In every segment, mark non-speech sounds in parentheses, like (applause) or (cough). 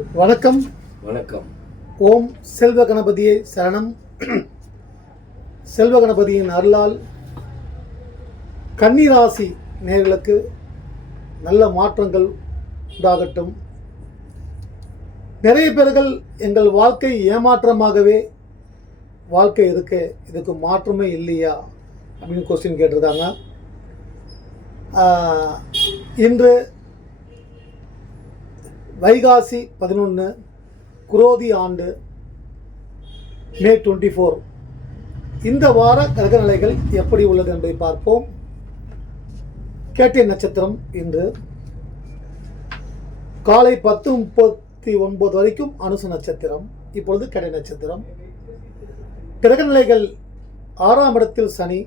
வணக்கம். வணக்கம். ஓம் செல்வ கணபதியே சரணம். செல்வ கணபதியின் அருளால் கன்னிராசி நேர்களுக்கு நல்ல மாற்றங்கள் உண்டாகட்டும். நிறைய பேர்கள் எங்கள் வாழ்க்கை ஏமாற்றமாகவே வாழ்க்கை இருக்கு இதுக்கு மாற்றமே இல்லையா அப்படின்னு கொஸ்டின் கேட்டிருக்காங்க. இன்று வைகாசி பதினொன்று குரோதி ஆண்டு மே டுவெண்ட்டி ஃபோர். இந்த வார கிரகநிலைகள் எப்படி உள்ளது என்பதை பார்ப்போம். கேட்டை நட்சத்திரம் இன்று காலை பத்து முப்பத்தி ஒன்பது வரைக்கும் அனுசு நட்சத்திரம் இப்பொழுது கேட்டை நட்சத்திரம். கிரகநிலைகள் ஆறாம் இடத்தில் சனி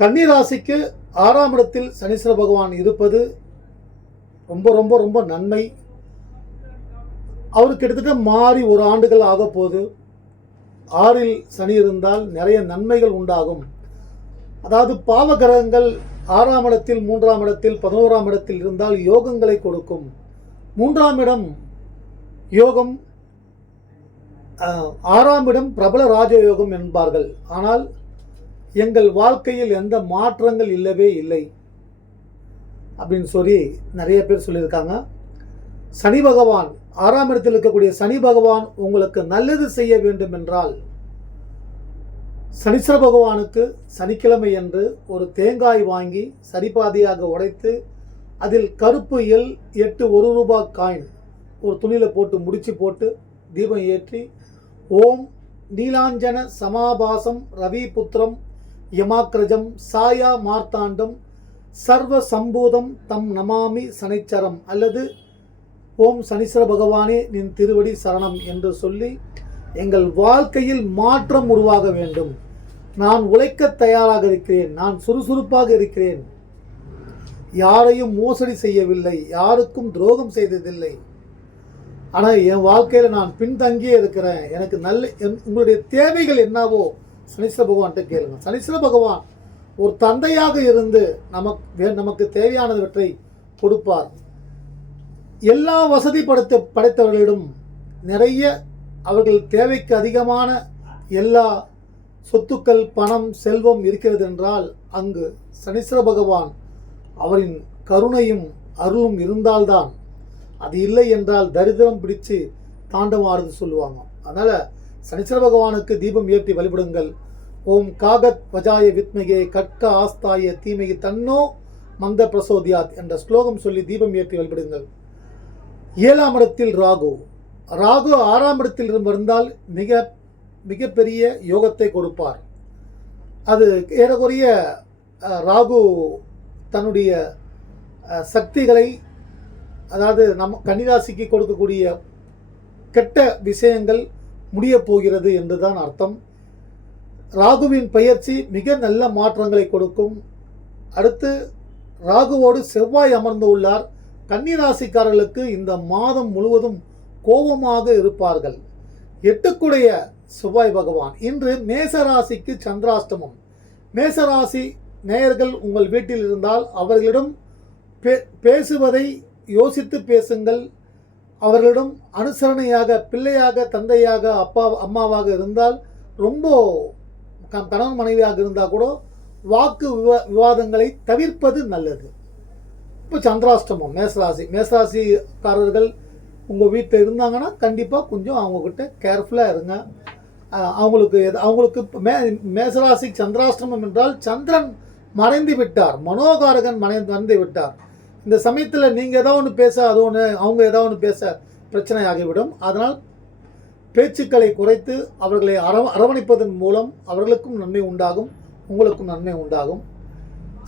கன்னிராசிக்கு ஆறாம் இடத்தில் சனீஸ்வர பகவான் இருப்பது ரொம்ப ரொம்ப ரொம்ப நன்மை. அவர் கிட்டத்தட்ட மாறி ஒரு ஆண்டுகள் ஆக போகுது ஆறில் சனி இருந்தால் நிறைய நன்மைகள் உண்டாகும். அதாவது பாவ கிரகங்கள் ஆறாம் இடத்தில் மூன்றாம் இடத்தில் பதினோராம் இடத்தில் இருந்தால் யோகங்களை கொடுக்கும். மூன்றாம் இடம் யோகம் ஆறாம் இடம் பிரபல ராஜயோகம் என்பார்கள். ஆனால் எங்கள் வாழ்க்கையில் எந்த மாற்றங்கள் இல்லவே இல்லை. அப்படின்னு சொல்லி நிறைய பேர் சொல்லியிருக்காங்க. சனி பகவான் ஆறாம் இடத்தில் இருக்கக்கூடிய சனி பகவான் உங்களுக்கு நல்லது செய்ய வேண்டும் என்றால் சனீஸ்வர பகவானுக்கு சனிக்கிழமை என்று ஒரு தேங்காய் வாங்கி சரிபாதியாக உடைத்து அதில் கருப்பு எல் எட்டு ஒரு ரூபாய் காயின் ஒரு துணியில் போட்டு முடிச்சு போட்டு தீபம் ஏற்றி ஓம் நீலாஞ்சன சமாபாசம் ரவி புத்திரம் யமாக்கிரஜம் சாயா மார்த்தாண்டம் சர்வ சம்பூதம் தம் நமாமி சனிச்சரம் அல்லது ஓம் சனீஸ்வர பகவானே நின் திருவடி சரணம் என்று சொல்லி எங்கள் வாழ்க்கையில் மாற்றம் உருவாக வேண்டும். நான் உழைக்க தயாராக இருக்கிறேன். நான் சுறுசுறுப்பாக இருக்கிறேன். யாரையும் மோசடி செய்யவில்லை. யாருக்கும் துரோகம் செய்ததில்லை. ஆனால் என் வாழ்க்கையில் நான் பின்தங்கியே இருக்கிறேன். எனக்கு நல்ல உங்களுடைய தேவைகள் என்னவோ சனீஸ்வர பகவான்கிட்ட கேளுங்க. சனீஸ்வர பகவான் ஒரு தந்தையாக இருந்து நமக்கு வே- நமக்கு தேவையானவற்றை கொடுப்பார். எல்லா வசதி படுத்த படைத்தவர்களிடம் நிறைய அவர்கள் தேவைக்கு அதிகமான எல்லா சொத்துக்கள் பணம் செல்வம் இருக்கிறது என்றால் அங்கு சனீஸ்வர பகவான் அவரின் கருணையும் அருளும் இருந்தால்தான் அது இல்லை என்றால் தரித்திரம் பிடித்து தாண்டமாறுது சொல்லுவாங்க. அதனால் சனீஸ்வர பகவானுக்கு தீபம் ஏற்றி வழிபடுங்கள். ஓம் காகத் வஜாய வித்மகே கட்க ஆஸ்தாய தீமையை தன்னோ மந்த பிரசோதியாத் என்ற ஸ்லோகம் சொல்லி தீபம் ஏற்றி வழிபடுங்கள். ஏழாம் இடத்தில் ராகு. ராகு ஆறாம் இடத்தில் இருந்து இருந்தால் மிக மிகப்பெரிய யோகத்தை கொடுப்பார். அது ஏறக்குறைய ராகு தன்னுடைய சக்திகளை அதாவது நம்ம கன்னிராசிக்கு கொடுக்கக்கூடிய கெட்ட விஷயங்கள் முடியப் போகிறது என்றுதான் அர்த்தம். ராகுவின் பயிற்சி மிக நல்ல மாற்றங்களை கொடுக்கும். அடுத்து ராகுவோடு செவ்வாய் அமர்ந்து உள்ளார். கன்னிராசிக்காரர்களுக்கு இந்த மாதம் முழுவதும் கோபமாக இருப்பார்கள். எட்டுக்குடைய செவ்வாய் பகவான். இன்று மேசராசிக்கு சந்திராஷ்டமம். மேசராசி நேயர்கள் உங்கள் வீட்டில் இருந்தால் அவர்களிடம் பே பேசுவதை யோசித்து பேசுங்கள். அவர்களிடம் அனுசரணையாக பிள்ளையாக தந்தையாக அப்பா அம்மாவாக இருந்தால் ரொம்ப கணவன் மனைவியாக இருந்தால் கூட வாக்கு விவா விவாதங்களை தவிர்ப்பது நல்லது. இப்போ சந்திராஷ்டமம் மேசராசி. மேசராசிக்காரர்கள் உங்கள் வீட்டில் இருந்தாங்கன்னா கண்டிப்பாக கொஞ்சம் அவங்கக்கிட்ட கேர்ஃபுல்லாக இருங்க. அவங்களுக்கு எது- அவங்களுக்கு மே மேசராசி சந்திராஷ்டமம் என்றால் சந்திரன் மறைந்து விட்டார். மனோகாரகன் மறைந்து மறைந்து விட்டார். இந்த சமயத்தில் நீங்கள் ஏதோ ஒன்று பேச அது ஒன்று அவங்க ஏதோ ஒன்று பேச பிரச்சனையாகிவிடும். அதனால் பேச்சுக்களை குறைத்து அவர்களை அரவ அரவணைப்பதன் மூலம் அவர்களுக்கும் நன்மை உண்டாகும் உங்களுக்கும் நன்மை உண்டாகும்.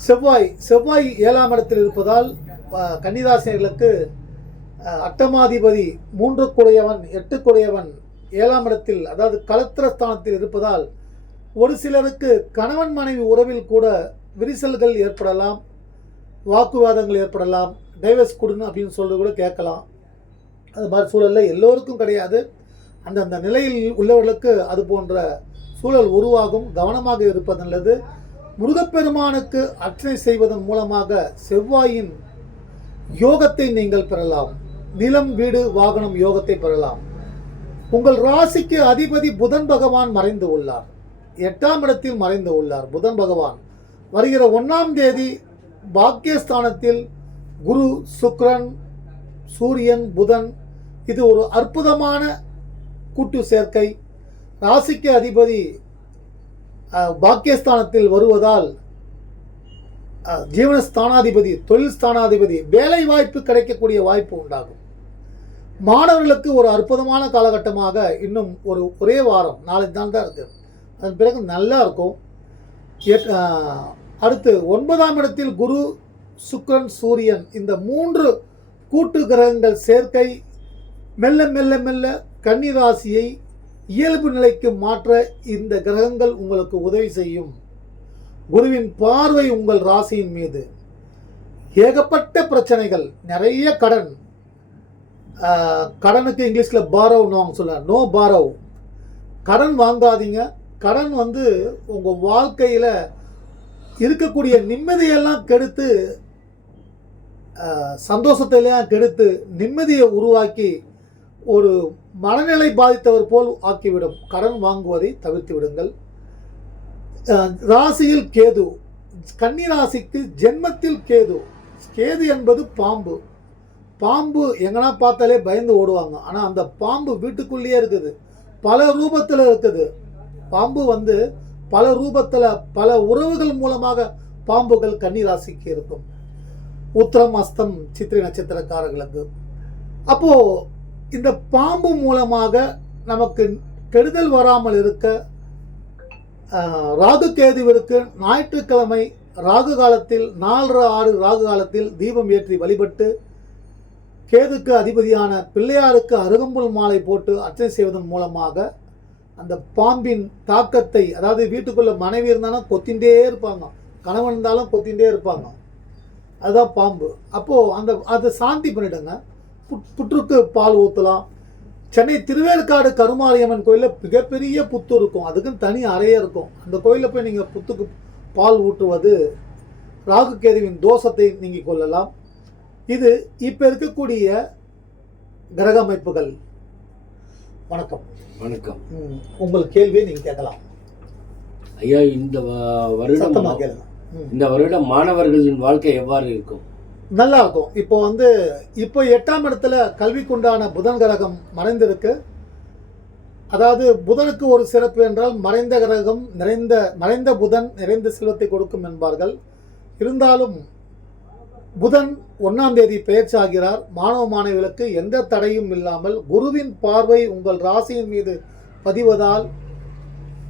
செவ்வாய் செவ்வாய் ஏழாம் இடத்தில் இருப்பதால் கன்னிராசினர்களுக்கு அட்டமாதிபதி மூன்று குடையவன் எட்டு குடையவன் ஏழாம் இடத்தில் அதாவது களத்திரஸ்தானத்தில் இருப்பதால் ஒரு சிலருக்கு கணவன் மனைவி உறவில் கூட விரிசல்கள் ஏற்படலாம் வாக்குவாதங்கள் ஏற்படலாம் டைவர்ஸ் கொடுன்னு அப்படின்னு சொல்கிறது கூட கேட்கலாம். அது மாதிரி சூழலில் எல்லோருக்கும் கிடையாது. அந்தந்த நிலையில் உள்ளவர்களுக்கு அது போன்ற சூழல் உருவாகும் கவனமாக இருப்பது நல்லது. முருகப்பெருமானுக்கு அர்ச்சனை செய்வதன் மூலமாக செவ்வாயின் யோகத்தை நீங்கள் பெறலாம். நிலம் வீடு வாகனம் யோகத்தை பெறலாம். உங்கள் ராசிக்கு அதிபதி புதன் பகவான் மறைந்து உள்ளார். எட்டாம் இடத்தில் மறைந்து உள்ளார் புதன் பகவான். வருகிற ஒன்றாம் தேதி பாக்கியஸ்தானத்தில் குரு சுக்ரன் சூரியன் புதன். இது ஒரு அற்புதமான கூட்டு சேர்க்கை. ராசிக்கு அதிபதி பாக்கியஸ்தானத்தில் வருவதால் ஜீவன ஸ்தானாதிபதி தொழில் ஸ்தானாதிபதி வேலை வாய்ப்பு கிடைக்கக்கூடிய வாய்ப்பு உண்டாகும். மாணவர்களுக்கு ஒரு அற்புதமான காலகட்டமாக இன்னும் ஒரு ஒரே வாரம் நாளைக்கு தான் தான் இருக்குது அதன் பிறகு நல்லா இருக்கும். அடுத்து ஒன்பதாம் இடத்தில் குரு சுக்ரன் சூரியன் இந்த மூன்று கூட்டு கிரகங்கள் சேர்க்கை. மெல்ல மெல்ல மெல்ல கன்னிராசியை இயல்பு நிலைக்கு மாற்ற இந்த கிரகங்கள் உங்களுக்கு உதவி செய்யும். குருவின் பார்வை உங்கள் ராசியின் மீது. ஏகப்பட்ட பிரச்சனைகள் நிறைய கடன். கடனுக்கு இங்கிலீஷில் பாரோன்னு வாங்க சொல்ல நோ பாரோ கடன் வாங்காதீங்க. கடன் வந்து உங்கள் வாழ்க்கையில் இருக்கக்கூடிய நிம்மதியெல்லாம் கெடுத்து சந்தோஷத்தையெல்லாம் கெடுத்து நிம்மதியை உருவாக்கி ஒரு மனநிலை பாதித்தவர் போல் ஆக்கிவிடும். கடன் வாங்குவதை தவிர்த்து விடுங்கள். ராசியில் கேது. கன்னி ராசிக்கு ஜென்மத்தில் கேது. கேது என்பது பாம்பு. பாம்பு எங்கனா பார்த்தாலே பயந்து ஓடுவாங்க. ஆனால் அந்த பாம்பு வீட்டுக்குள்ளேயே இருக்குது. பல ரூபத்தில் இருக்குது. பாம்பு வந்து பல ரூபத்தில் பல உறவுகள் மூலமாக பாம்புகள் கன்னி ராசிக்கு இருக்கும். உத்திரம் அஸ்தம் சித்திரை நட்சத்திரக்காரர்களுக்கு. அப்போது இந்த பாம்பு மூலமாக நமக்கு கெடுதல் வராமல் இருக்க ராகு கேதுவிற்கு ஞாயிற்றுக்கிழமை ராகு காலத்தில் நாலு ஆறு ராகு காலத்தில் தீபம் ஏற்றி வழிபட்டு கேதுக்கு அதிபதியான பிள்ளையாருக்கு அருகம்புல் மாலை போட்டு அர்ச்சனை செய்வதன் மூலமாக அந்த பாம்பின் தாக்கத்தை அதாவது வீட்டுக்குள்ள மனைவி இருந்தாலும் கொத்தின்றே இருப்பாங்க. கணவன் இருந்தாலும் கொத்தின்றே இருப்பாங்க. அதுதான் பாம்பு. அப்போது அந்த அதை சாந்தி பண்ணிடுங்க. புற்றுக்கு பால் ஊற்றலாம் சென்னை திருவேற்காடு கருமாரியம்மன் கோயிலில் மிகப்பெரிய புத்து இருக்கும். அதுக்குன்னு தனி அறையே இருக்கும். அந்த கோயிலில் போய் நீங்கள் புத்துக்கு பால் ஊட்டுவது ராகு கேதுவின் தோஷத்தை நீங்கிக் கொள்ளலாம். இது இப்போ இருக்கக்கூடிய கிரக அமைப்புகள். வணக்கம். வணக்கம். உங்கள் கேள்வியை நீங்கள் கேட்கலாம். ஐயா இந்த வருடம். இந்த வருடம் மாணவர்களின் வாழ்க்கை எவ்வாறு இருக்கும்? நல்லா இருக்கும் இப்போ வந்து இப்போ எட்டாம் இடத்துல கல்விக்குண்டான புதன் கிரகம் மறைந்திருக்கு. அதாவது புதனுக்கு ஒரு சிறப்பு என்றால் மறைந்த கிரகம் நிறைந்த மறைந்த புதன் நிறைந்த செல்வத்தை கொடுக்கும் என்பார்கள். இருந்தாலும் புதன் ஒன்றாம் தேதி பெயர்ச்சாகிறார். மாணவ மாணவிகளுக்கு எந்த தடையும் இல்லாமல் குருவின் பார்வை உங்கள் ராசியின் மீது பதிவதால்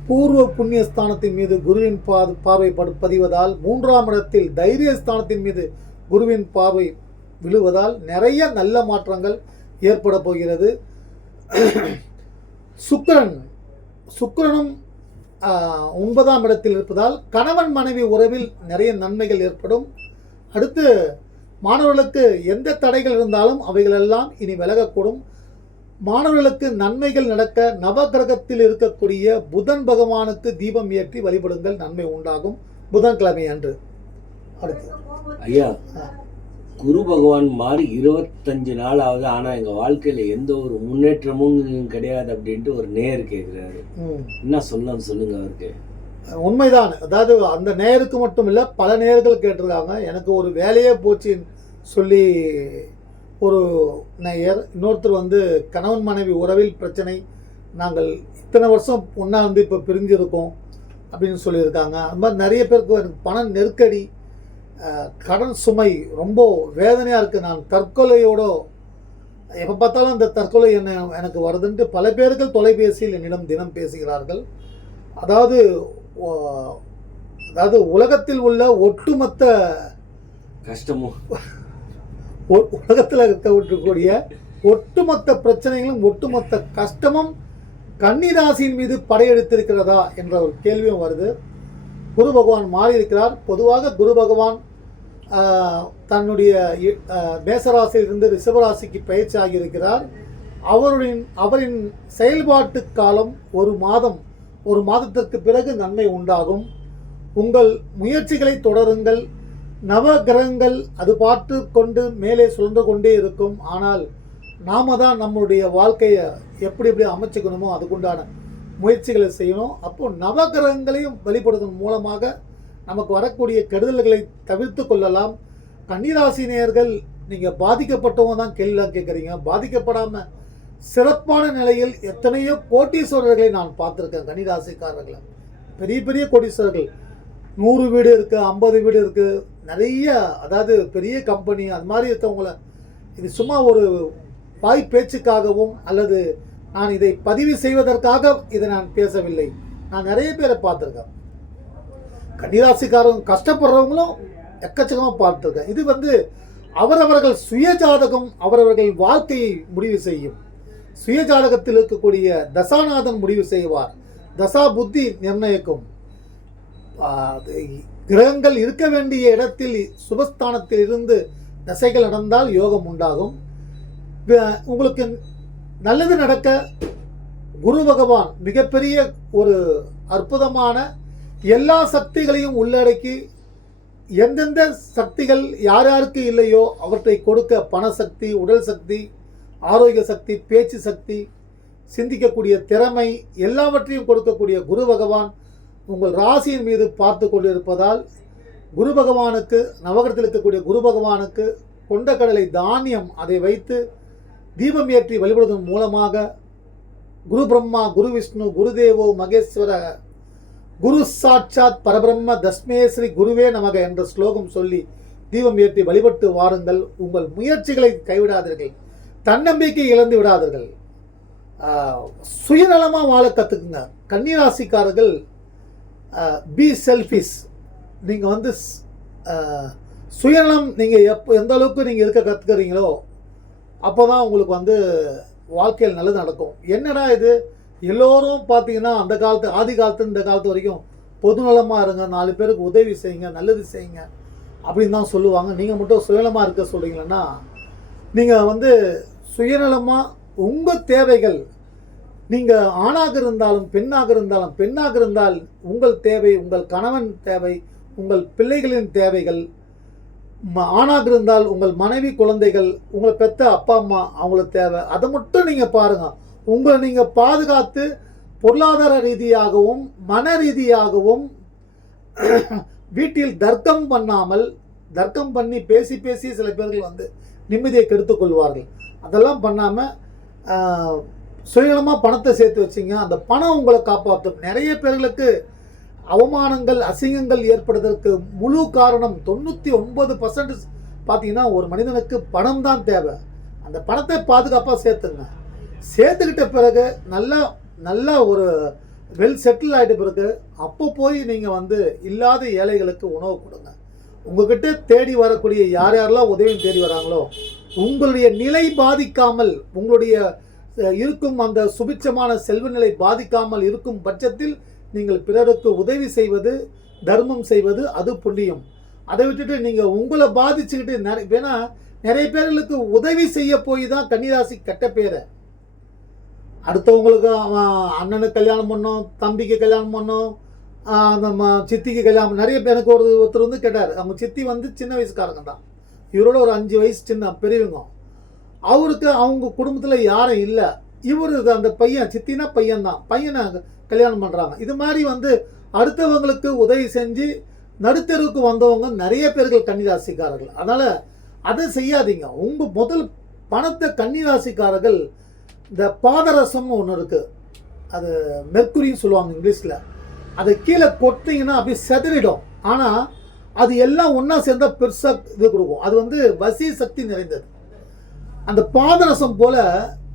பூர்வ புண்ணிய ஸ்தானத்தின் மீது குருவின் பா- பார்வை படு- பதிவதால் மூன்றாம் இடத்தில் தைரிய ஸ்தானத்தின் மீது குருவின் பார்வை விழுவதால் நிறைய நல்ல மாற்றங்கள் ஏற்பட போகிறது. சுக்கிரன் சுக்கிரனும் ஒன்பதாம் இடத்தில் இருப்பதால் கணவன் மனைவி உறவில் நிறைய நன்மைகள் ஏற்படும். அடுத்து மாணவர்களுக்கு எந்த தடைகள் இருந்தாலும் அவைகளெல்லாம் இனி விலகக்கூடும். மாணவர்களுக்கு நன்மைகள் நடக்க நவகிரகத்தில் இருக்கக்கூடிய புதன் பகவானுக்கு தீபம் ஏற்றி வழிபடுங்கள். நன்மை உண்டாகும். புதன்கிழமை அன்று. அடுத்து. ஐயா குரு பகவான் மாறி இருபத்தஞ்சு நாள் ஆகுது ஆனா எங்க வாழ்க்கையில எந்த ஒரு முன்னேற்றமும் கிடையாது அப்படின்ட்டு ஒரு நேர் கேக்குறாரு. ம். என்ன சொல்லலாம் சொல்லுங்க அவருக்கு. உண்மைதான். அதாவது அந்த நேருக்கு மட்டும் இல்லை பல நேர்கள் கேட்டிருக்காங்க. எனக்கு ஒரு வேலையே போச்சுன்னு சொல்லி ஒரு நேயர் இன்னொருத்தர் வந்து கணவன் மனைவி உறவில் பிரச்சனை நாங்கள் இத்தனை வருஷம் ஒன்றா வந்து இப்போ பிரிஞ்சிருக்கோம் அப்படின்னு சொல்லியிருக்காங்க. அது மாதிரி நிறைய பேருக்கு எனக்கு பண நெருக்கடி கடன் சுமை ரொம்ப வேதனையாக இருக்குது நான் தற்கொலையோட எப்போ பார்த்தாலும் அந்த தற்கொலை என்ன எனக்கு வருதுன்ட்டு பல பேர்கள் தொலைபேசியில் என்னிடம் தினம் பேசுகிறார்கள். அதாவது அதாவது உலகத்தில் உள்ள ஒட்டுமொத்த கஷ்டமும் உலகத்தில் இருக்கக்கூடிய ஒட்டுமொத்த பிரச்சனைகளும் ஒட்டுமொத்த கஷ்டமும் கன்னிராசியின் மீது படையெடுத்திருக்கிறதா என்ற ஒரு கேள்வியும் வருது. குரு பகவான் மாறி இருக்கிறார் பொதுவாக குரு பகவான் தன்னுடைய இ- மேசராசியிலிருந்து ரிஷபராசிக்கு பயிற்சி ஆகியிருக்கிறார் அவருடைய அவரின் செயல்பாட்டு காலம் ஒரு மாதம் ஒரு மாதத்திற்கு பிறகு நன்மை உண்டாகும். உங்கள் முயற்சிகளை தொடருங்கள். நவ கிரகங்கள் அது பார்த்து கொண்டு மேலே சுழன்று கொண்டே இருக்கும். ஆனால் நாம தான் நம்மளுடைய வாழ்க்கையை எப்படி எப்படி அமைச்சுக்கணுமோ அதுக்குண்டான முயற்சிகளை செய்யணும். அப்போ நவகிரகங்களையும் வெளிப்படுத்தும் மூலமாக நமக்கு வரக்கூடிய கெடுதல்களை தவிர்த்து கொள்ளலாம். கன்னிராசினியர்கள் நீங்கள் பாதிக்கப்பட்டவங்க தான் கேள்விலாம் கேட்குறீங்க. பாதிக்கப்படாமல் சிறப்பான நிலையில் எத்தனையோ கோட்டீஸ்வரர்களை நான் பார்த்துருக்கேன் கன்னிராசிக்காரர்களை. பெரிய பெரிய கோடீஸ்வரர்கள் நூறு வீடு இருக்குது ஐம்பது வீடு இருக்குது நிறைய அதாவது பெரிய கம்பெனி அது மாதிரி இருக்கவங்கள இது சும்மா ஒரு வாய் பேச்சுக்காகவும் அல்லது நான் இதை பதிவு செய்வதற்காக இதை நான் பேசவில்லை. நான் நிறைய பேரை பார்த்துருக்கேன். கன்னிராசிக்காரங்க கஷ்டப்படுறவங்களும் எக்கச்சக்கமாக பார்த்துருக்கேன் இது வந்து அவரவர்கள் சுயஜாதகம் அவரவர்கள் வாழ்க்கையை முடிவு செய்யும். சுயஜாதகத்தில் இருக்கக்கூடிய தசாநாதன் முடிவு செய்வார். தசா புத்தி நிர்ணயிக்கும். கிரகங்கள் இருக்க வேண்டிய இடத்தில் சுபஸ்தானத்தில் இருந்து தசைகள் நடந்தால் யோகம் உண்டாகும். உங்களுக்கு நல்லது நடக்க குரு பகவான் மிகப்பெரிய ஒரு அற்புதமான எல்லா சக்திகளையும் உள்ளடக்கி எந்தெந்த சக்திகள் யார் யாருக்கு இல்லையோ அவற்றை கொடுக்க பணசக்தி உடல் சக்தி ஆரோக்கிய சக்தி பேச்சு சக்தி சிந்திக்கக்கூடிய திறமை எல்லாவற்றையும் கொடுக்கக்கூடிய குரு பகவான் உங்கள் ராசியின் மீது பார்த்து கொண்டிருப்பதால் குரு பகவானுக்கு நவகரத்தில் இருக்கக்கூடிய குரு பகவானுக்கு கொண்டக்கடலை தானியம் அதை வைத்து தீபம் ஏற்றி வழிபடுவதன் மூலமாக குரு பிரம்மா குரு விஷ்ணு குருதேவோ மகேஸ்வர குரு சாட்சாத் பரபிரம்ம தஸ்மே ஸ்ரீ குருவே நமக என்ற ஸ்லோகம் சொல்லி தீபம் ஏற்றி வழிபட்டு வாருங்கள். உங்கள் முயற்சிகளை கைவிடாதீர்கள். தன்னம்பிக்கை இழந்து விடாதீர்கள். சுயநலமாக வாழ கற்றுக்குங்க கன்னிராசிக்காரர்கள் பி செல்ஃபிஸ் நீங்கள் வந்து ஸ்- சுயநலம் நீங்கள் எப்போ எந்த அளவுக்கு நீங்கள் இருக்க கற்றுக்கிறீங்களோ அப்போ தான் உங்களுக்கு வந்து வாழ்க்கையில் நல்லது நடக்கும். என்னடா இது? எல்லோரும் பார்த்தீங்கன்னா அந்த காலத்து ஆதி காலத்து இந்த காலத்து வரைக்கும் பொதுநலமாக இருங்க நாலு பேருக்கு உதவி செய்யுங்க நல்லது செய்யுங்க அப்படின்னு தான் சொல்லுவாங்க. நீங்கள் மட்டும் சுயநலமாக இருக்க சொல்கிறீங்களன்னா நீங்கள் வந்து சுயநலமாக உங்கள் தேவைகள் நீங்கள் ஆணாக இருந்தாலும் பெண்ணாக இருந்தாலும் பெண்ணாக இருந்தால் உங்கள் தேவை உங்கள் கணவன் தேவை உங்கள் பிள்ளைகளின் தேவைகள் ம- ஆணாக இருந்தால் உங்கள் மனைவி குழந்தைகள் உங்களை பெற்ற அப்பா அம்மா அவங்களுக்கு தேவை. அதை மட்டும் நீங்கள் பாருங்கள் உங்களை நீங்கள் பாதுகாத்து பொருளாதார ரீதியாகவும் மன ரீதியாகவும் (clears throat) வீட்டில் தர்க்கம் பண்ணாமல் தர்க்கம் பண்ணி பேசி பேசி சில பேர்கள் வந்து நிம்மதியை கெடுத்து கொள்வார்கள். அதெல்லாம் பண்ணாமல் சுயநலமாக பணத்தை சேர்த்து வச்சிங்க. அந்த பணம் உங்களை காப்பாற்றும். நிறைய பேர்களுக்கு அவமானங்கள் அசிங்கங்கள் ஏற்படுவதற்கு முழு காரணம் தொண்ணூற்றி ஒன்பது பர்சன்ட் பார்த்தீங்கன்னா ஒரு மனிதனுக்கு பணம் தான் தேவை. அந்த பணத்தை பாதுகாப்பாக சேர்த்துங்க. சேர்த்துக்கிட்ட பிறகு நல்லா நல்லா ஒரு வெல் செட்டில் ஆகிட்ட பிறகு அப்போ போய் நீங்கள் வந்து இல்லாத ஏழைகளுக்கு உணவு கொடுங்க. உங்ககிட்ட தேடி வரக்கூடிய யார் யாரெல்லாம் உதவியும் தேடி வராங்களோ உங்களுடைய நிலை பாதிக்காமல் உங்களுடைய இருக்கும் அந்த சுபிட்சமான செல்வ நிலை பாதிக்காமல் இருக்கும் பட்சத்தில் நீங்கள் பிறருக்கு உதவி செய்வது தர்மம் செய்வது அது புண்ணியம். அதை விட்டுட்டு நீங்கள் உங்களை பாதிச்சுக்கிட்டு நிறைய ஏன்னா நிறைய பேர்களுக்கு உதவி செய்ய போய் தான் கன்னிராசி கெட்ட பேரை. அடுத்தவங்களுக்கு அவன் அண்ணனுக்கு கல்யாணம் பண்ணோம் தம்பிக்கு கல்யாணம் பண்ணோம் நம்ம அந்த ம- சித்திக்கு கல்யாணம் நிறைய எனக்கு ஒரு ஒருத்தர் வந்து கேட்டார். அவங்க சித்தி வந்து சின்ன வயசுக்காரங்க தான். இவரோட ஒரு அஞ்சு வயசு சின்ன பெரியவங்க. அவருக்கு அவங்க குடும்பத்தில் யாரும் இல்லை. இவர் அந்த பையன் சித்தினா பையன் தான். பையனை கல்யாணம் பண்ணுறாங்க இது மாதிரி வந்து அடுத்தவங்களுக்கு உதவி செஞ்சு நடுத்தெருவுக்கு வந்தவங்க நிறைய பேர்கள் கன்னிராசிக்காரர்கள். அதனால் அதை செய்யாதீங்க. உங்கள் முதல் பணத்தை கன்னிராசிக்காரர்கள் இந்த பாதரசம்னு ஒன்று இருக்குது அது மெர்க்குரின்னு சொல்லுவாங்க இங்கிலீஷில். அதை கீழே கொட்டிங்கன்னா அப்படியே செதறிடும். ஆனால் அது எல்லாம் ஒன்றா சேர்ந்தால் பெருசாக இது கொடுக்கும். அது வந்து வசி சக்தி நிறைந்தது. அந்த பாதரசம் போல்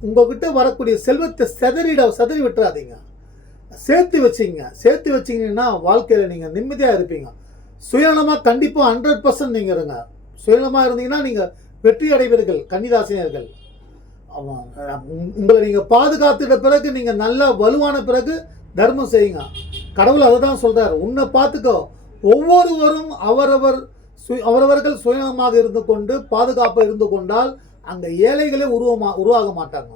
உங்ககிட்ட வரக்கூடிய செல்வத்தை செதறிட செதறி விட்டுறாதீங்க. சேர்த்து வச்சிங்க. சேர்த்து வச்சிங்கன்னா வாழ்க்கையில் நீங்கள் நிம்மதியாக இருப்பீங்க. சுயநலமாக கண்டிப்பாக ஹண்ட்ரட் பர்சன்ட் நீங்கள் இருங்க. சுயநலமாக இருந்தீங்கன்னா நீங்கள் வெற்றி அடைவீர்கள். கன்னிராசினியர்கள். ஆமாம் உங்களை நீங்கள் பாதுகாத்துட்ட பிறகு நீங்கள் நல்லா வலுவான பிறகு தர்மம் செய்யுங்க. கடவுள் அதை தான் சொல்கிறார் உன்னை பார்த்துக்கோ. ஒவ்வொருவரும் அவரவர் சு அவரவர்கள் சுயமாக இருந்து கொண்டு பாதுகாப்பாக இருந்து கொண்டால் அந்த ஏழைகளே உருவமா உருவாக மாட்டாங்க.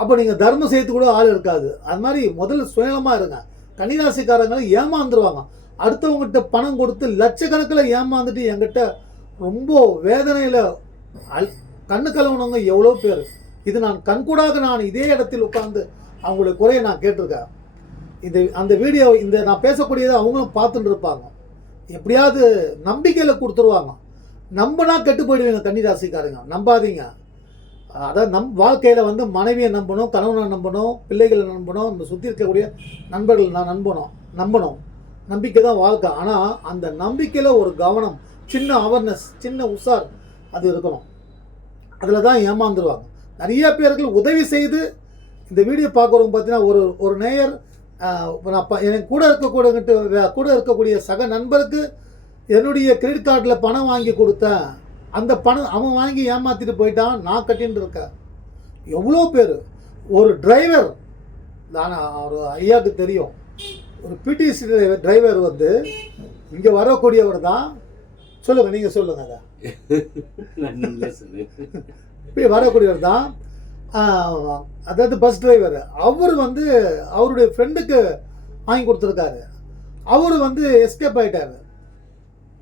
அப்போ நீங்கள் தர்மம் செய்யறது கூட ஆள் இருக்காது. அது மாதிரி முதல்ல சுயமாக இருங்க. கன்னிராசிக்காரங்களும் ஏமாந்துருவாங்க. அடுத்தவங்ககிட்ட பணம் கொடுத்து லட்சக்கணக்கில் ஏமாந்துட்டு என்கிட்ட ரொம்ப வேதனையில் அல் கண்ணு கலவனவங்க எவ்வளோ பேர்? இது நான் கண்கூடாக நான் இதே இடத்தில் உட்கார்ந்து அவங்களுடைய குறையை நான் கேட்டிருக்கேன். இந்த அந்த வீடியோ இந்த நான் பேசக்கூடியதை அவங்களும் பார்த்துட்டு இருப்பாங்க. எப்படியாவது நம்பிக்கையில் கொடுத்துருவாங்க. நம்பினா கெட்டு போயிடுவீங்க கன்னிராசிக்காரங்க. நம்பாதீங்க. அதாவது நம் வாழ்க்கையில் வந்து மனைவியை நம்பணும் கணவனை நம்பணும் பிள்ளைகளை நம்பணும் நம்ம சுற்றி இருக்கக்கூடிய நண்பர்கள் நான் நம்பணும் நம்பணும். நம்பிக்கை தான் வாழ்க்கை. ஆனால் அந்த நம்பிக்கையில் ஒரு கவனம் சின்ன அவேர்னஸ் சின்ன உஷார் அது இருக்கணும். அதில் தான் ஏமாந்துருவாங்க. நிறைய பேர்கள் உதவி செய்து இந்த வீடியோ பார்க்குறவங்க பார்த்தீங்கன்னா ஒரு ஒரு நேயர் நான் ப- எனக்கு கூட இருக்கக்கூடிய கூட இருக்கக்கூடிய சக நண்பருக்கு என்னுடைய கிரெடிட் கார்டில் பணம் வாங்கி கொடுத்தேன். அந்த பணம் அவன் வாங்கி ஏமாற்றிட்டு போயிட்டான் நான் கட்டின்னு இருக்கேன். எவ்வளோ பேர்? ஒரு டிரைவர் நான் ஒரு ஐயாவுக்கு தெரியும். ஒரு பிடிசி டிரைவர் டிரைவர் வந்து இங்கே வரக்கூடியவர் தான் சொல்லுங்கள் நீங்கள் சொல்லுங்கள் அதை (laughs) நான் இல்லை சொல்லு இப்படி வரக்கூடியவர் தான் அதாவது பஸ் டிரைவர் அவர் வந்து அவருடைய ஃப்ரெண்டுக்கு வாங்கி கொடுத்துருக்காரு. அவர் வந்து எஸ்கேப் ஆயிட்டாரு.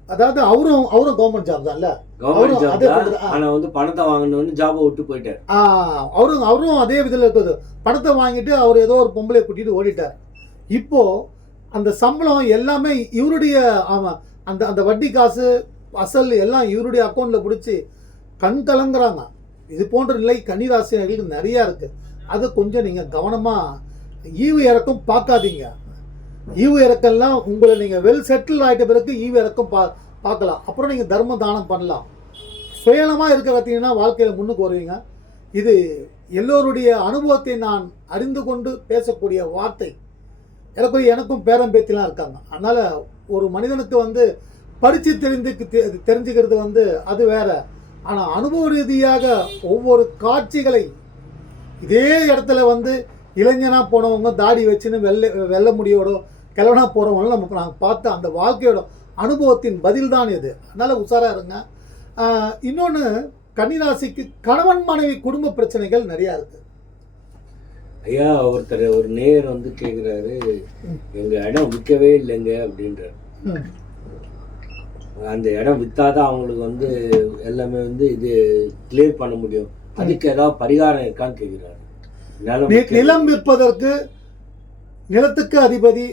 அதாவது அவரும் அவரும் கவர்மெண்ட் ஜாப் தான்ல கவர்மெண்ட் ஜாப். ஆனா வந்து பணத்தை வாங்கணும்னு ஜாபை விட்டு போயிட்டார். அவரும் அவரும் அதே விதில் இருக்குது பணத்தை வாங்கிட்டு அவர் ஏதோ ஒரு பொம்பளை கூட்டிட்டு ஓடிட்டார். இப்போ அந்த சம்பளம் எல்லாமே இவருடைய ஆமா, அந்த அந்த வட்டி காசு அசல் எல்லாம் இவருடைய அக்கௌண்ட்டில் பிடிச்சி கண் கலங்குறாங்க. இது போன்ற நிலை கன்னிராசினர்களுக்கு நிறையா இருக்குது அது கொஞ்சம் நீங்கள் கவனமாக ஈவு இறக்கம் பார்க்காதீங்க. ஈவு இறக்கம்லாம் உங்களை நீங்கள் வெல் செட்டில் ஆகிட்ட பிறகு ஈவு இறக்கம் பா பார்க்கலாம். அப்புறம் நீங்கள் தர்ம தானம் பண்ணலாம். சுயலமாக இருக்க பார்த்தீங்கன்னா வாழ்க்கையில் முன்னுக்கு வருவீங்க. இது எல்லோருடைய அனுபவத்தை நான் அறிந்து கொண்டு பேசக்கூடிய வார்த்தை. எனக்கு எனக்கும் பேரம் பேத்திலாம் இருக்காங்க. அதனால் ஒரு மனிதனுக்கு வந்து படித்து தெரிந்து தெரிஞ்சுக்கிறது வந்து அது வேற. ஆனால் அனுபவ ரீதியாக ஒவ்வொரு காட்சிகளை இதே இடத்துல வந்து இளைஞனாக போனவங்க தாடி வச்சுன்னு வெள்ளை வெள்ளை முடியோட கிழவனா போகிறவங்களும் நம்ம நாங்கள் பார்த்த அந்த வாழ்க்கையோட அனுபவத்தின் பதில் தான் இது. அதனால் உஷாராக இருங்க. இன்னொன்று கன்னிராசிக்கு கணவன் மனைவி குடும்ப பிரச்சனைகள் நிறையா இருக்குது ஐயா ஒருத்தர் ஒரு நேயர் வந்து கேக்குறாரு எங்க இடம் விற்கவே இல்லைங்க அப்படின்றார். அந்த இடம் வித்தாதான் அவங்களுக்கு வந்து எல்லாமே வந்து இது கிளியர் பண்ண முடியும். அதுக்கு ஏதாவது பரிகாரம் இருக்கான்னு கேக்குறாரு. நிலம் நிலம் விற்பதற்கு நிலத்துக்கு அதிபதி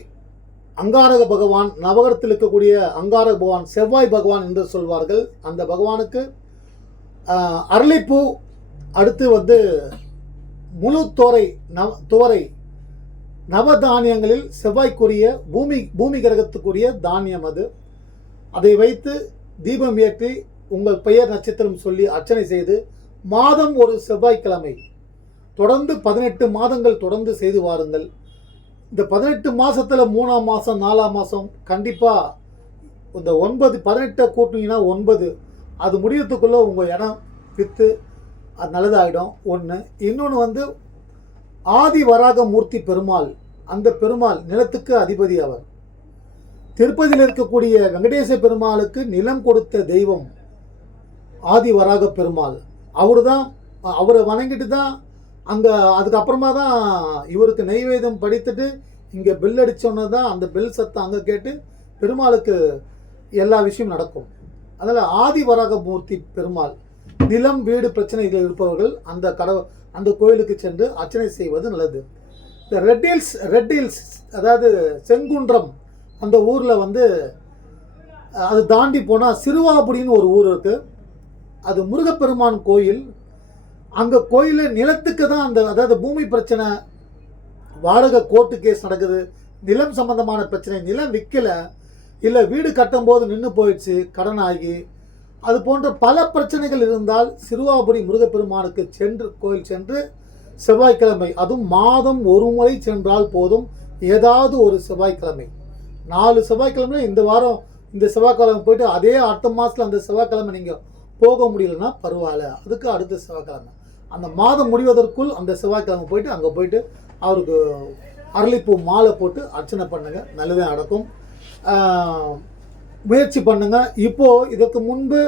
அங்காரக பகவான் நவகரத்தில் இருக்கக்கூடிய அங்காரக பகவான் செவ்வாய் பகவான் என்று சொல்வார்கள். அந்த பகவானுக்கு அரளிப்பூ அடுத்து வந்து முழு தோரை நவ துவரை நவதானியங்களில் செவ்வாய்க்குரிய பூமி பூமி கிரகத்துக்குரிய தானியம் அது. அதை வைத்து தீபம் ஏற்றி உங்கள் பெயர் நட்சத்திரம் சொல்லி அர்ச்சனை செய்து மாதம் ஒரு செவ்வாய்க்கிழமை தொடர்ந்து பதினெட்டு மாதங்கள் தொடர்ந்து செய்து வாருங்கள். இந்த பதினெட்டு மாதத்தில் மூணாம் மாதம் நாலாம் மாதம் கண்டிப்பாக இந்த ஒன்பது பதினெட்டை கூட்டினீங்கன்னா ஒன்பது. அது முடியறதுக்குள்ளே உங்கள் இடம் விற்று அது நல்லதாகிடும் ஒன்று இன்னொன்று வந்து ஆதி வராக மூர்த்தி பெருமாள் அந்த பெருமாள் நிலத்துக்கு அதிபதி அவர். திருப்பதியில் இருக்கக்கூடிய வெங்கடேச பெருமாளுக்கு நிலம் கொடுத்த தெய்வம் ஆதி வராக பெருமாள். அவரு தான் அவரை வணங்கிட்டு தான் அங்கே அதுக்கப்புறமா தான் இவருக்கு நெய்வேதம் படித்துட்டு இங்கே பெல் அடிச்சோன்னே தான் அந்த பெல் சத்தம் அங்கே கேட்டு பெருமாளுக்கு எல்லா விஷயம் நடக்கும். அதனால் ஆதி வராக மூர்த்தி பெருமாள் நிலம் வீடு பிரச்சனைகள் இருப்பவர்கள் அந்த கடவுள் அந்த கோயிலுக்கு சென்று அர்ச்சனை செய்வது நல்லது. இந்த ரெட் ஹில்ஸ் ரெட் ஹில்ஸ் அதாவது செங்குன்றம் அந்த ஊரில் வந்து அது தாண்டி போனால் சிறுவாபுடின்னு ஒரு ஊர் இருக்குது அது முருகப்பெருமான் கோயில். அங்கே கோயில் நிலத்துக்கு தான் அந்த அதாவது பூமி பிரச்சனை வாடகை கோர்ட்டு கேஸ் நடக்குது. நிலம் சம்பந்தமான பிரச்சனை நிலம் விற்கல இல்லை வீடு கட்டும்போது நின்று போயிடுச்சு கடன் ஆகி அது போன்ற பல பிரச்சனைகள் இருந்தால் சிறுவாபுரி முருகப்பெருமானுக்கு சென்று கோயில் சென்று செவ்வாய்க்கிழமை அதுவும் மாதம் ஒரு முறை சென்றால் போதும் ஏதாவது ஒரு செவ்வாய்க்கிழமை. நாலு செவ்வாய்க்கிழமை இந்த வாரம் இந்த செவ்வாய்க்கிழமை போயிட்டு அதே அடுத்த மாதத்தில் அந்த செவ்வாய்க்கிழமை நீங்கள் போக முடியலன்னா பரவாயில்ல. அதுக்கு அடுத்த செவ்வாய்க்கிழமை. அந்த மாதம் முடிவதற்குள் அந்த செவ்வாய்க்கிழமை போயிட்டு அங்கே போயிட்டு அவருக்கு அரளிப்பூ மாலை போட்டு அர்ச்சனை பண்ணுங்க. நல்லதே நடக்கும். முயற்சி பண்ணுங்க. இப்போது இதற்கு முன்பு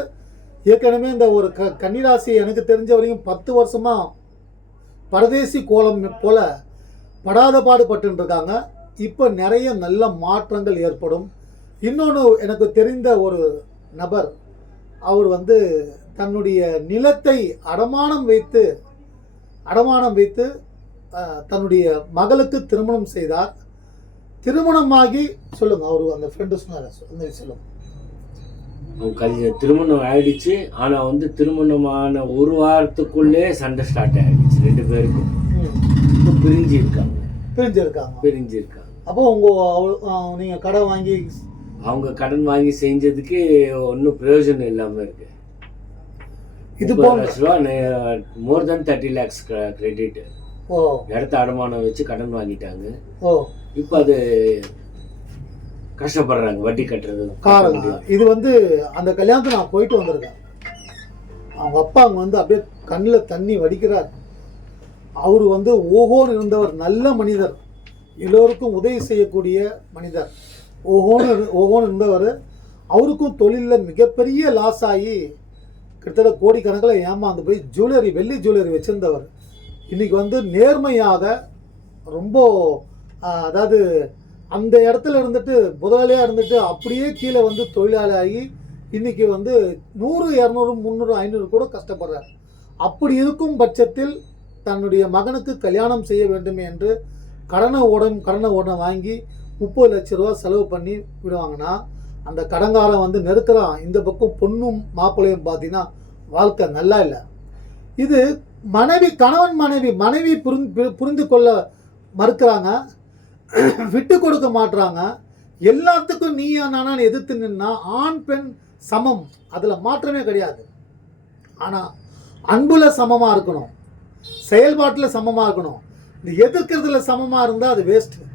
ஏற்கனவே இந்த ஒரு க கன்னிராசி எனக்கு தெரிஞ்ச வரையும் பத்து வருஷமாக பரதேசி கோலம் போல் படாத பாடுபட்டு இருக்காங்க இப்போ நிறைய நல்ல மாற்றங்கள் ஏற்படும். இன்னொன்று எனக்கு தெரிந்த ஒரு நபர் அவர் வந்து தன்னுடைய நிலத்தை அடமானம் வைத்து அடமானம் வைத்து தன்னுடைய மகளுக்கு திருமணம் செய்தார். திருமணமாகி சொல்லுங்க அவர் அந்த ஃப்ரெண்டு சொன்னார் அந்த சொல்லுங்க. கல்ய திருமணம் ஆயிடுச்சு. ஆனா வந்து திருமணமான ஒரு வாரத்துக்குள்ளே சண்டை ஸ்டார்ட் ஆயிடுச்சு. ரெண்டு பேருக்கும். இப்போ பிரிஞ்சு இருக்காங்க பிரிஞ்சிருக்காங்க. பிரிஞ்சு இருக்காங்க அப்போ உங்க அவ- அஹ், நீங்க கடை வாங்கி அவங்க கடன் வாங்கி செஞ்சதுக்கு ஒன்றும் பிரயோஜனம் இல்லாம இருக்கு. இது ரூபா more then thirty lakhs credit ஓ. இடத்த அடமானம் வச்சு கடன் வாங்கிட்டாங்க. ஓ. இப்போ அது கஷ்டப்படுறாங்க வட்டி கட்டுறது காரணம். இது வந்து அந்த கல்யாணத்துக்கு நான் போயிட்டு வந்திருக்கேன். அவங்க அப்பா அங்கே வந்து அப்படியே கண்ணில் தண்ணி வடிக்கிறார். அவர் வந்து ஓஹோன்னு இருந்தவர் நல்ல மனிதர். எல்லோருக்கும் உதவி செய்யக்கூடிய மனிதர். ஓஹோன்னு ஓஹோன்னு இருந்தவர். அவருக்கும் தொழிலில் மிகப்பெரிய லாஸ் ஆகி கிட்டத்தட்ட கோடிக்கணக்கில் ஏமாந்து போய் ஜுவல்லரி வெள்ளி ஜுவல்லரி வச்சிருந்தவர். இன்னைக்கு வந்து நேர்மையாக ரொம்ப அதாவது அந்த இடத்துல இருந்துட்டு முதலாளியாக இருந்துட்டு அப்படியே கீழே வந்து தொழிலாளி ஆகி இன்னைக்கு வந்து நூறு இரநூறு முந்நூறு ஐநூறு கூட கஷ்டப்படுறார். அப்படி இருக்கும் பட்சத்தில் தன்னுடைய மகனுக்கு கல்யாணம் செய்ய வேண்டும் என்று கடனை உடன் கடனை உடனே வாங்கி முப்பது லட்ச ரூபா செலவு பண்ணி விடுவாங்கன்னா அந்த கடங்காரன் வந்து நெருக்கிறான் இந்த பக்கம் பொண்ணும் மாப்பிள்ளையும் பார்த்தீங்கன்னா வாழ்க்கை நல்லா இல்லை. இது மனைவி கணவன் மனைவி மனைவி புரிந்து புரிந்து கொள்ள மறுக்கிறாங்க. (coughs) விட்டு கொடுக்க மாட்றாங்க. எல்லாத்துக்கும் நீயா நானான்னு எதிர்த்து நின்னா ஆண் பெண் சமம். அதில் மாற்றமே கிடையாது. ஆனால் அன்புல சமமாக இருக்கணும். செயல்பாட்டில் சமமாக இருக்கணும். இந்த எதிர்க்கிறதுல சமமாக இருந்தால் அது வேஸ்ட்டு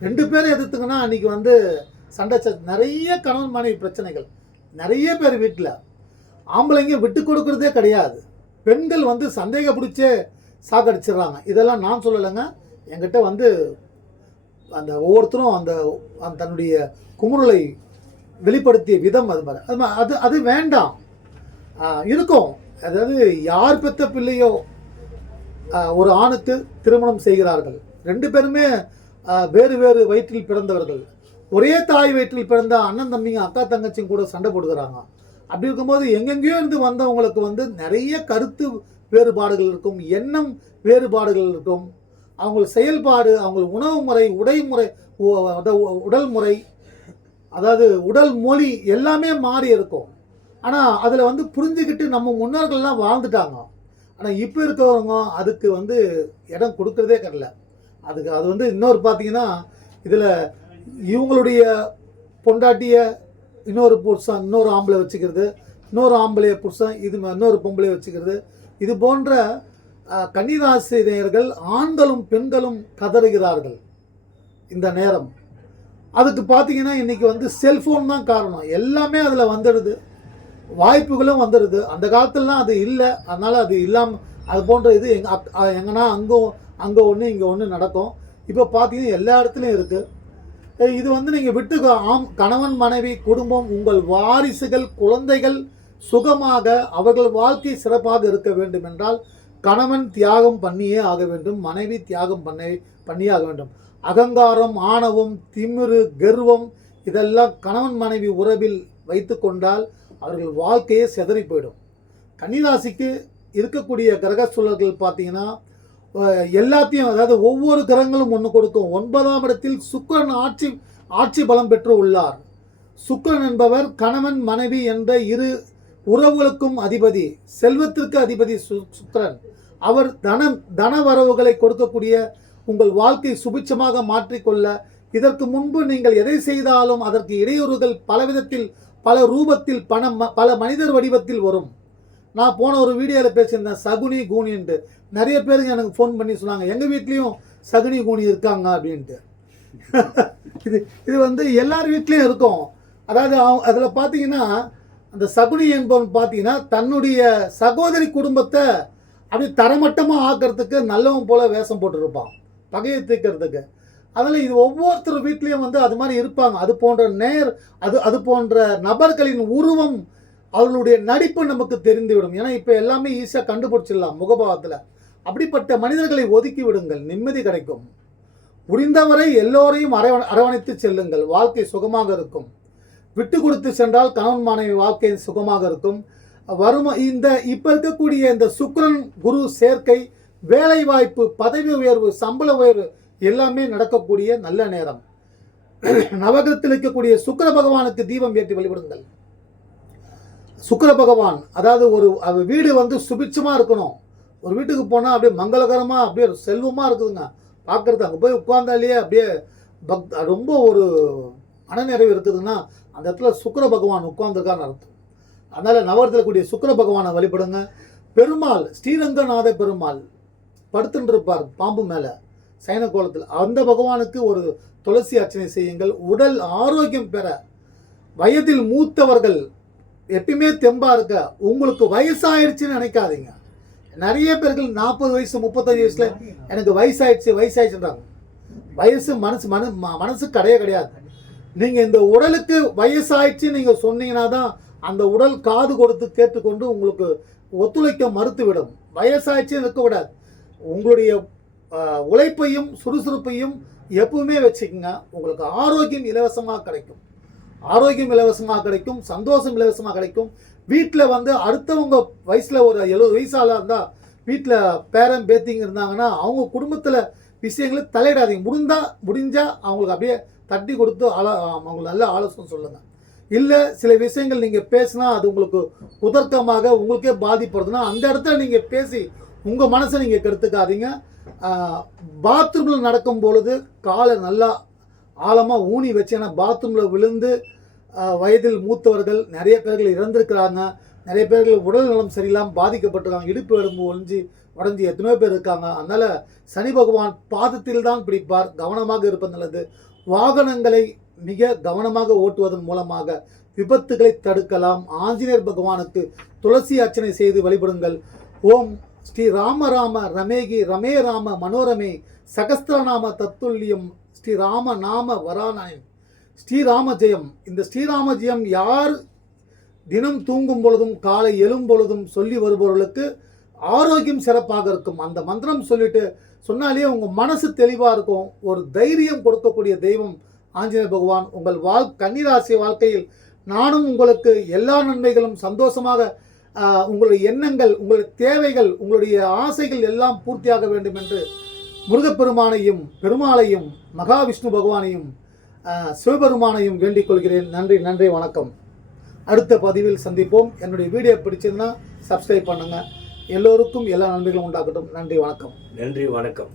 ரெண்டு பேரும் எதிர்த்துங்கன்னா அன்றைக்கி வந்து சண்டை ச- நிறைய கணவன் மனைவி பிரச்சனைகள். நிறைய பேர் வீட்டில் ஆம்பளைங்க விட்டு கொடுக்குறதே கிடையாது. பெண்கள் வந்து சந்தேக பிடிச்சே சாகடிச்சிடுறாங்க. இதெல்லாம் நான் சொல்லலைங்க. என்கிட்ட வந்து அந்த ஒவ்வொருத்தரும் அந்த அந்த தன்னுடைய குமுறலை வெளிப்படுத்திய விதம் அது மாதிரி. அது அது அது வேண்டாம். இருக்கும். அதாவது யார் பெற்ற பிள்ளையோ ஒரு ஆணுக்கு திருமணம் செய்கிறார்கள். ரெண்டு பேருமே வேறு வேறு வயிற்றில் பிறந்தவர்கள். ஒரே தாய் வயிற்றில் பிறந்த அண்ணன் தம்பிங்க அக்கா தங்கச்சியும் கூட சண்டை போடுகிறாங்க அப்படி இருக்கும்போது எங்கெங்கேயோ இருந்து வந்தவங்களுக்கு வந்து நிறைய கருத்து வேறுபாடுகள் இருக்கும் எண்ணம் வேறுபாடுகள் இருக்கும். அவங்க செயல்பாடு அவங்க உணவு முறை உடை முறை உடல் முறை அதாவது உடல் மொழி எல்லாமே மாறி இருக்கும். ஆனால் அதில் வந்து புரிஞ்சுக்கிட்டு நம்ம முன்னோர்கள்லாம் வாழ்ந்துட்டாங்க. ஆனால் இப்போ இருக்கிறவங்க அதுக்கு வந்து இடம் கொடுக்கறதே கிடையல. அதுக்கு அது வந்து இன்னொரு பார்த்தீங்கன்னா இதில் இவங்களுடைய பொண்டாட்டிய இன்னொரு புருஷன் இன்னொரு ஆம்பளை வச்சுக்கிறது இன்னொரு ஆம்பளைய புருஷன் இது இன்னொரு பொம்பளை வச்சுக்கிறது இது போன்ற அஹ், கன்னிராசினியர்கள் ஆண்களும் பெண்களும் கதறுகிறார்கள் இந்த நேரம். அதுக்கு பார்த்தீங்கன்னா இன்னைக்கு வந்து செல்ஃபோன் தான் காரணம். எல்லாமே அதில் வந்துடுது. வாய்ப்புகளும் வந்துடுது. அந்த காலத்துலலாம் அது இல்லை. அதனால் அது இல்லாமல் அது போன்ற இது எங் அக்- எங்கன்னா அங்கே அங்கே ஒன்று இங்கே ஒன்று நடக்கும். இப்போ பார்த்தீங்கன்னா எல்லா இடத்துலையும் இருக்குது இது வந்து நீங்கள் விட்டு ஆம் கணவன் மனைவி குடும்பம் உங்கள் வாரிசுகள் குழந்தைகள் சுகமாக அவர்கள் வாழ்க்கை சிறப்பாக இருக்க வேண்டும் என்றால் கணவன் தியாகம் பண்ணியே ஆக வேண்டும் மனைவி தியாகம் பண்ண பண்ணியே ஆக வேண்டும். அகங்காரம் ஆணவம் திமிரு கர்வம் இதெல்லாம் கணவன் மனைவி உறவில் வைத்து கொண்டால் அவர்கள் வாழ்க்கையே செதறி போயிடும். கன்னிராசிக்கு இருக்கக்கூடிய கிரக சூழல்கள் பார்த்தீங்கன்னா எல்லாத்தையும் அதாவது ஒவ்வொரு கிரகங்களும் ஒன்று கொடுக்கும். ஒன்பதாம் இடத்தில் சுக்கிரன் ஆட்சி ஆட்சி பலம் பெற்று உள்ளார். சுக்கிரன் என்பவர் கணவன் மனைவி என்ற இரு உறவுகளுக்கும் அதிபதி செல்வத்திற்கு அதிபதி சு- அவர் தனம் தன வரவுகளை கொடுக்கக்கூடிய உங்கள் வாழ்க்கை சுபிட்சமாக மாற்றிக்கொள்ள இதற்கு முன்பு நீங்கள் எதை செய்தாலும் அதற்கு இடையூறுகள் பலவிதத்தில் பல ரூபத்தில் பணம் ம- பல மனிதர் வடிவத்தில் வரும். நான் போன ஒரு வீடியோவில் பேசியிருந்தேன் சகுனி கூனின்ட்டு. நிறைய பேருங்க எனக்கு ஃபோன் பண்ணி சொன்னாங்க எங்கள் வீட்லேயும் சகுனி கூனி இருக்காங்க அப்படின்ட்டு. (laughs) இது இது வந்து எல்லார் வீட்லேயும் இருக்கும். அதாவது அதில் பார்த்தீங்கன்னா அந்த சகுனி என்பவன் பார்த்தீங்கன்னா தன்னுடைய சகோதரி குடும்பத்தை அப்படி தரமட்டமாக ஆக்கிறதுக்கு நல்லவன் போல் வேஷம் போட்டிருப்பான். பகையை தீர்க்கிறதுக்கு. அதில் இது ஒவ்வொருத்தர் வீட்லேயும் வந்து அது மாதிரி இருப்பாங்க. அது போன்ற நேர் அது அது போன்ற நபர்களின் உருவம் அவர்களுடைய நடிப்பு நமக்கு தெரிந்துவிடும். ஏன்னா இப்போ எல்லாமே ஈஸியாக கண்டுபிடிச்சிடலாம் முகபாவத்தில். அப்படிப்பட்ட மனிதர்களை ஒதுக்கி விடுங்கள். நிம்மதி கிடைக்கும். முடிந்தவரை எல்லோரையும் அரவ அரவணைத்து செல்லுங்கள். வாழ்க்கை சுகமாக இருக்கும். விட்டு கொடுத்து சென்றால் கணவன் மனைவி வாழ்க்கை சுகமாக இருக்கும். வரும் இந்த இப்போ இருக்கக்கூடிய இந்த சுக்கிரன் குரு சேர்க்கை வேலை வாய்ப்பு பதவி உயர்வு சம்பள உயர்வு எல்லாமே நடக்கக்கூடிய நல்ல நேரம். நவகிரத்தில் இருக்கக்கூடிய சுக்கிர பகவானுக்கு தீபம் ஏற்றி வழிபடுங்கள். சுக்கர பகவான் அதாவது ஒரு வீடு வந்து சுபிட்சமாக இருக்கணும். ஒரு வீட்டுக்கு போனால் அப்படியே மங்களகரமாக அப்படியே செல்வமாக இருக்குதுங்க. பார்க்குறது அங்கே போய் உட்கார்ந்தாலேயே அப்படியே பக் ரொம்ப ஒரு மனநிறைவு இருக்குதுன்னா அந்த இடத்துல சுக்கிர பகவான் உட்கார்ந்துருக்கான்னு அர்த்தம். அதனால் நவரத்தில் கூடிய சுக்கிர பகவானை வழிபடுங்க. பெருமாள் ஸ்ரீரங்கநாத பெருமாள் படுத்துட்டு இருப்பார் பாம்பு மேலே சைன கோலத்தில். அந்த பகவானுக்கு ஒரு துளசி அர்ச்சனை செய்யுங்கள். உடல் ஆரோக்கியம் பெற. வயதில் மூத்தவர்கள் எப்பயுமே தெம்பாக இருக்க. உங்களுக்கு வயசாயிடுச்சுன்னு நினைக்காதீங்க. நிறைய பேர்கள் நாற்பது வயசு முப்பத்தஞ்சு வயசில் எனக்கு வயசாயிடுச்சு வயசாயிடுச்சுன்றாங்க. வயசு மனசு மன ம- மனசு கிடையே கிடையாது. நீங்க இந்த உடலுக்கு வயசாயிடுச்சு நீங்க சொன்னீங்கன்னா தான் அந்த உடல் காது கொடுத்து கேட்டுக்கொண்டு உங்களுக்கு ஒத்துழைக்க மறுத்துவிடும். வயசாயிடுச்சுன்னு இருக்கக்கூடாது. உங்களுடைய உழைப்பையும் சுறுசுறுப்பையும் எப்பவுமே வச்சுக்கோங்க. உங்களுக்கு ஆரோக்கியம் இலவசமாக கிடைக்கும். ஆரோக்கியம் இலவசமாக கிடைக்கும். சந்தோஷம் இலவசமாக கிடைக்கும். வீட்டில் வந்து அடுத்தவங்க வயசில் ஒரு எழுபது வயசால இருந்தால் வீட்டில் பேரன் பேத்திங்க இருந்தாங்கன்னா அவங்க குடும்பத்தில் விஷயங்களை தலையிடாதீங்க. முடிந்தா முடிஞ்சால் அவங்களுக்கு அப்படியே தட்டி கொடுத்து ஆலோ அவங்களுக்கு நல்ல ஆலோசனை சொல்லுங்கள் இல்லை சில விஷயங்கள் நீங்கள் பேசினா அது உங்களுக்கு உதர்க்கமாக உங்களுக்கே பாதிப்படுதுன்னா அந்த இடத்துல நீங்கள் பேசி உங்கள் மனசை நீங்கள் கெடுத்துக்காதீங்க. பாத்ரூமில் நடக்கும் பொழுது காலை நல்லா ஆழமாக ஊனி வச்சு ஏன்னா பாத்ரூமில் விழுந்து வயதில் மூத்தவர்கள் நிறைய பேர்கள் இறந்திருக்கிறாங்க. நிறைய பேர்கள் உடல் நலம் சரியில்லாமல் பாதிக்கப்பட்டிருக்காங்க. இடுப்பு எலும்பு ஒழிஞ்சு உடஞ்சி எத்தனையோ பேர் இருக்காங்க. அதனால் சனி பகவான் பாதத்தில் தான் பிடிப்பார். கவனமாக இருப்பது நல்லது. வாகனங்களை மிக கவனமாக ஓட்டுவதன் மூலமாக விபத்துகளை தடுக்கலாம். ஆஞ்சநேயர் பகவானுக்கு துளசி அர்ச்சனை செய்து வழிபடுங்கள். ஓம் ஸ்ரீ ராம ராம ரமேகி ரமே ராம மனோரமே சகஸ்திரநாம தத்துல்யம் ஸ்ரீ ராம நாம வரானாயம் ஸ்ரீராம ஜெயம். இந்த ஸ்ரீராம ஜெயம் யார் தினம் தூங்கும் பொழுதும் காலை எழும் பொழுதும் சொல்லி வருபவர்களுக்கு ஆரோக்கியம் சிறப்பாக இருக்கும். அந்த மந்திரம் சொல்லிட்டு சொன்னாலே உங்கள் மனசு தெளிவாக இருக்கும். ஒரு தைரியம் கொடுக்கக்கூடிய தெய்வம் ஆஞ்சநேய பகவான். உங்கள் வாழ் கன்னிராசி வாழ்க்கையில் நானும் உங்களுக்கு எல்லா நன்மைகளும் சந்தோஷமாக உங்களுடைய எண்ணங்கள் உங்களுடைய தேவைகள் உங்களுடைய ஆசைகள் எல்லாம் பூர்த்தியாக வேண்டும் என்று முருகப்பெருமானையும் பெருமாளையும் மகாவிஷ்ணு பகவானையும் சிவபெருமானையும் வேண்டிக் கொள்கிறேன். நன்றி நன்றி வணக்கம். அடுத்த பதிவில் சந்திப்போம். என்னுடைய வீடியோ பிடிச்சிருந்தா சப்ஸ்கிரைப் பண்ணுங்கள் எல்லோருக்கும் எல்லா நன்மைகளும் உண்டாகட்டும். நன்றி வணக்கம். நன்றி வணக்கம்.